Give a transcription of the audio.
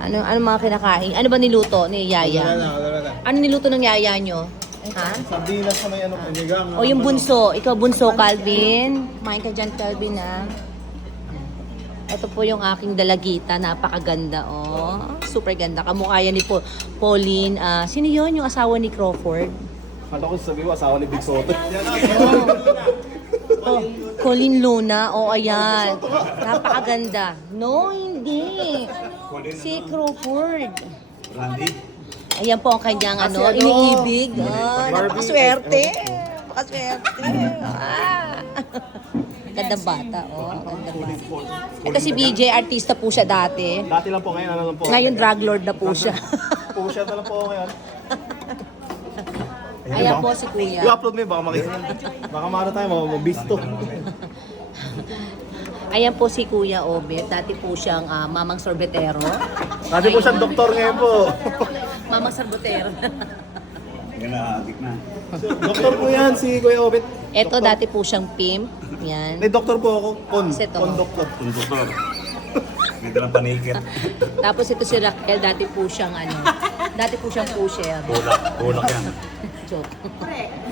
Ano mga kinakain? Ano ba niluto ni Yaya? Wala na. Ano niluto ng Yaya nyo? Ha? Sardinas na may ano, panigang. O yung bunso. Ikaw bunso, Calvin. Kumain ka dyan, Calvin, ha? Ito po yung aking dalagita. Napakaganda, oh. Super ganda. Kamukha yan ni Pauline. Sino yun? Yung asawa ni Crawford? Kala ko sabi mo, asawa ni Big Soto. Oh, Colleen Luna. Oh, ayan. Napakaganda. No, hindi. Si Crawford. Randy? Ayan po ang kanyang ano, iniibig. Napakaswerte. Napakaswerte. Gandang bata, oh. Gandang bata. Ito si BJ, artista po siya dati. Dati lang po ngayon, ano lang po. Ngayon, drug lord na po siya. Pusher na lang po ako ngayon. Ayan po si Kuya. I-upload mo yun, baka makita. Baka mara tayo, mabisto. Ayan po si Kuya Obet. Dati po siyang mamang sorbetero. Dati po siyang doktor ngayon po. Mamang sorbetero. Yan na, adik na. Doktor po yan, si Kuya Obet. Ito dati po siyang pimp. Yan. May doktor po ako, Ito. doktor. Yung doktor. May dalang panikit. Tapos ito si Raquel. Dati po siyang ano. Dati po siyang pusher. Tulak yan. Joke.